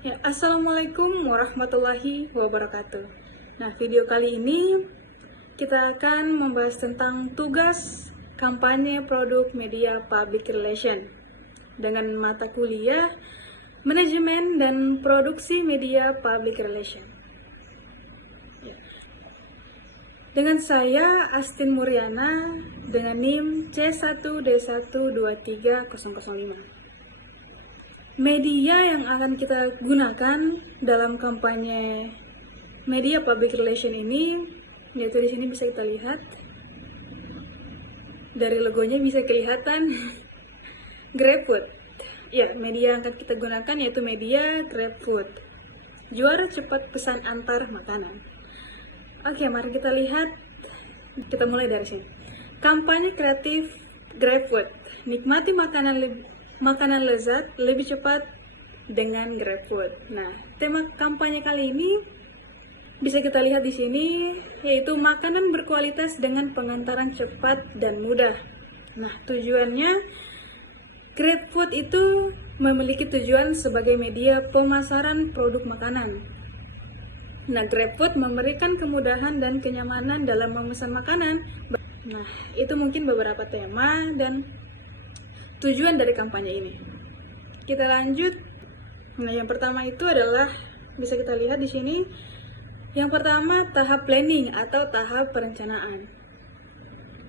Ya, Assalamualaikum warahmatullahi wabarakatuh. Nah, video kali ini kita akan membahas tentang tugas kampanye produk media public relation dengan mata kuliah Manajemen dan Produksi Media Public Relation. Ya. Dengan saya Astin Muryana dengan NIM C1D1230005. Media yang akan kita gunakan dalam kampanye media public relation ini, yaitu di sini bisa kita lihat dari logonya bisa kelihatan GrabFood. Ya, media yang akan kita gunakan yaitu media GrabFood, juara cepat pesan antar makanan. Oke, mari kita lihat. Kita mulai dari sini. Kampanye kreatif GrabFood, nikmati makanan lezat lebih cepat dengan GrabFood. Nah, tema kampanye kali ini bisa kita lihat di sini, yaitu makanan berkualitas dengan pengantaran cepat dan mudah. Nah, tujuannya GrabFood itu memiliki tujuan sebagai media pemasaran produk makanan. Nah, GrabFood memberikan kemudahan dan kenyamanan dalam memesan makanan. Nah, itu mungkin beberapa tema dan tujuan dari kampanye ini. Kita lanjut. Nah, yang pertama itu adalah bisa kita lihat di sini. Yang pertama, tahap planning atau tahap perencanaan.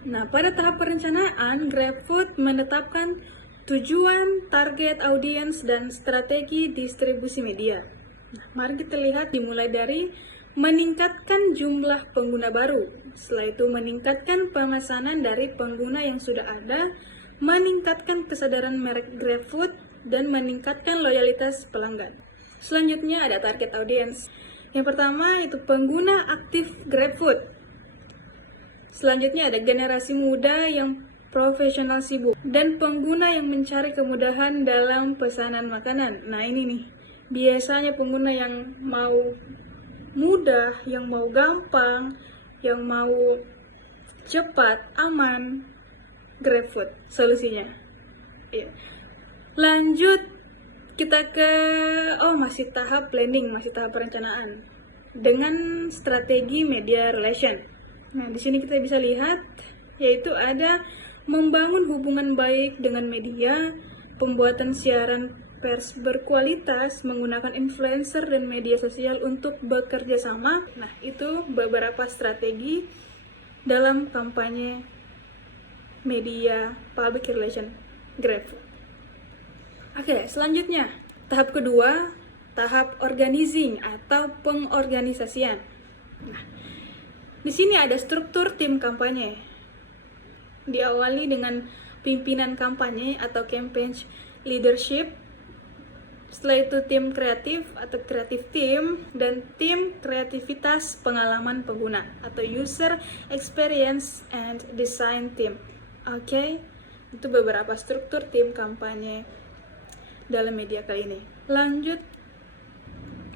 Nah, pada tahap perencanaan, GrabFood menetapkan tujuan, target audiens, dan strategi distribusi media. Nah, mari kita lihat dimulai dari meningkatkan jumlah pengguna baru. Setelah itu meningkatkan pemesanan dari pengguna yang sudah ada, meningkatkan kesadaran merek GrabFood, dan meningkatkan loyalitas pelanggan. Selanjutnya ada target audiens. Yang pertama itu pengguna aktif GrabFood. Selanjutnya ada generasi muda yang profesional sibuk dan pengguna yang mencari kemudahan dalam pesanan makanan. Nah, ini nih, biasanya pengguna yang mau mudah, yang mau gampang, yang mau cepat, aman, GrabFood solusinya. Ya. Lanjut kita ke masih tahap planning, masih tahap perencanaan dengan strategi media relation. Nah, di sini kita bisa lihat yaitu ada membangun hubungan baik dengan media, pembuatan siaran pers berkualitas menggunakan influencer dan media sosial untuk bekerja sama. Nah, itu beberapa strategi dalam kampanye media public relation GrabFood. Oke, selanjutnya tahap kedua, tahap organizing atau pengorganisasian. Nah, di sini ada struktur tim kampanye. Diawali dengan pimpinan kampanye atau campaign leadership. Setelah itu tim kreatif atau creative team dan tim kreativitas pengalaman pengguna atau user experience and design team. Oke, itu beberapa struktur tim kampanye dalam media kali ini. Lanjut,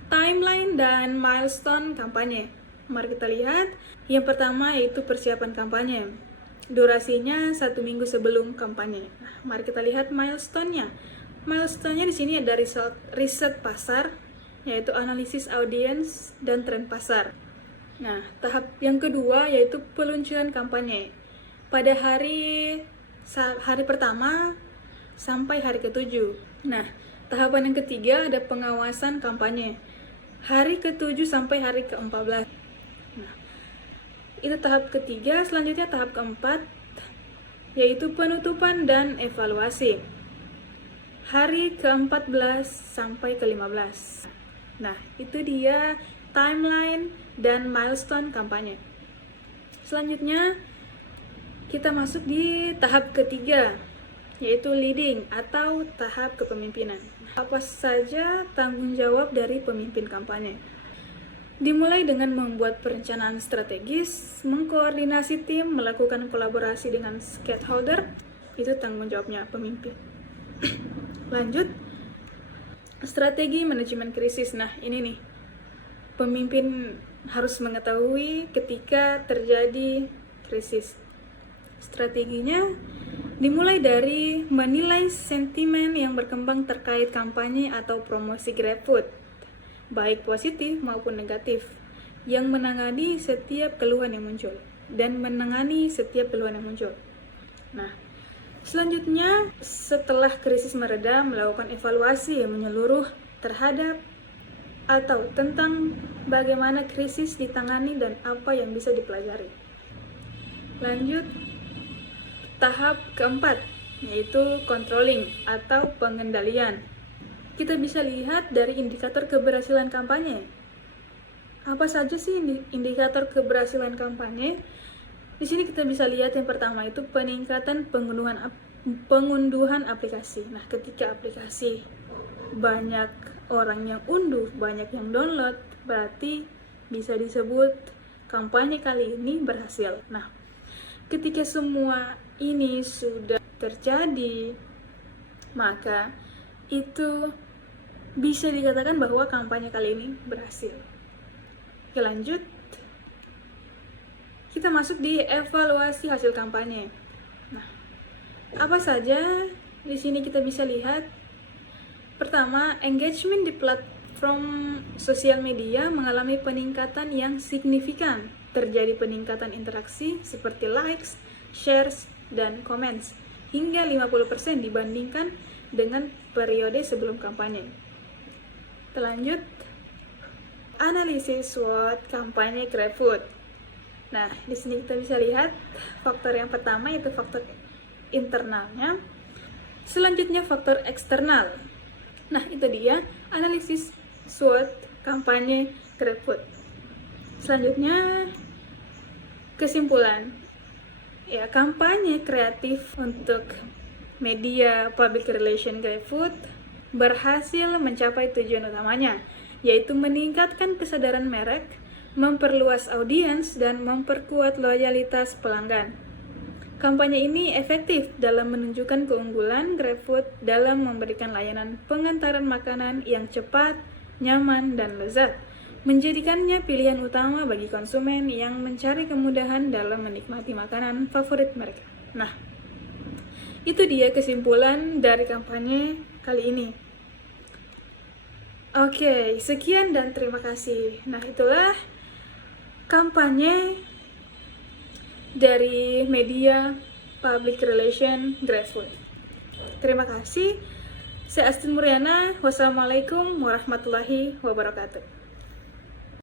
timeline dan milestone kampanye. Mari kita lihat. Yang pertama yaitu persiapan kampanye. Durasinya 1 minggu sebelum kampanye. Nah, mari kita lihat milestone-nya. Milestone-nya di sini ada riset pasar, yaitu analisis audiens dan tren pasar. Nah, tahap yang kedua yaitu peluncuran kampanye. Pada hari pertama sampai hari ke-7. Nah, tahapan yang ketiga ada pengawasan kampanye. Hari ke-7 sampai hari ke-14. Nah, itu tahap ketiga. Selanjutnya tahap keempat yaitu penutupan dan evaluasi. Hari ke-14 sampai ke-15. Nah, itu dia timeline dan milestone kampanye. Selanjutnya kita masuk di tahap ketiga, yaitu leading atau tahap kepemimpinan. Apa saja tanggung jawab dari pemimpin kampanye? Dimulai dengan membuat perencanaan strategis, mengkoordinasi tim, melakukan kolaborasi dengan stakeholder, itu tanggung jawabnya pemimpin. Lanjut, strategi manajemen krisis. Nah, ini nih, pemimpin harus mengetahui ketika terjadi krisis. Strateginya dimulai dari menilai sentimen yang berkembang terkait kampanye atau promosi GrabFood. baik positif maupun negatif, yang menangani setiap keluhan yang muncul dan menangani setiap keluhan yang muncul. Nah, selanjutnya setelah krisis mereda, melakukan evaluasi yang menyeluruh terhadap atau tentang bagaimana krisis ditangani dan apa yang bisa dipelajari. Lanjut, tahap keempat, yaitu controlling atau pengendalian. Kita bisa lihat dari indikator keberhasilan kampanye. Apa saja sih indikator keberhasilan kampanye? Di sini kita bisa lihat yang pertama itu peningkatan pengunduhan aplikasi. Nah, ketika aplikasi banyak orang yang unduh, banyak yang download, berarti bisa disebut kampanye kali ini berhasil. Nah, ketika semua ini sudah terjadi, maka itu bisa dikatakan bahwa kampanye kali ini berhasil. Oke, lanjut. Kita masuk di evaluasi hasil kampanye. Nah, apa saja di sini kita bisa lihat? Pertama, engagement di platform sosial media mengalami peningkatan yang signifikan. Terjadi peningkatan interaksi seperti likes, shares, dan comments hingga 50% dibandingkan dengan periode sebelum kampanye. Lanjut, analisis SWOT kampanye GrabFood. Nah, di sini kita bisa lihat faktor yang pertama yaitu faktor internalnya. Selanjutnya faktor eksternal. Nah, itu dia analisis SWOT kampanye GrabFood. Selanjutnya kesimpulan. Ya, kampanye kreatif untuk media public relation GrabFood berhasil mencapai tujuan utamanya, yaitu meningkatkan kesadaran merek, memperluas audiens, dan memperkuat loyalitas pelanggan. Kampanye ini efektif dalam menunjukkan keunggulan GrabFood dalam memberikan layanan pengantaran makanan yang cepat, nyaman, dan lezat, menjadikannya pilihan utama bagi konsumen yang mencari kemudahan dalam menikmati makanan favorit mereka. Nah, itu dia kesimpulan dari kampanye kali ini. Oke, sekian dan terima kasih. Nah, itulah kampanye dari media public relation GrabFood. Terima kasih. Saya Astin Muriana. Wassalamualaikum warahmatullahi wabarakatuh.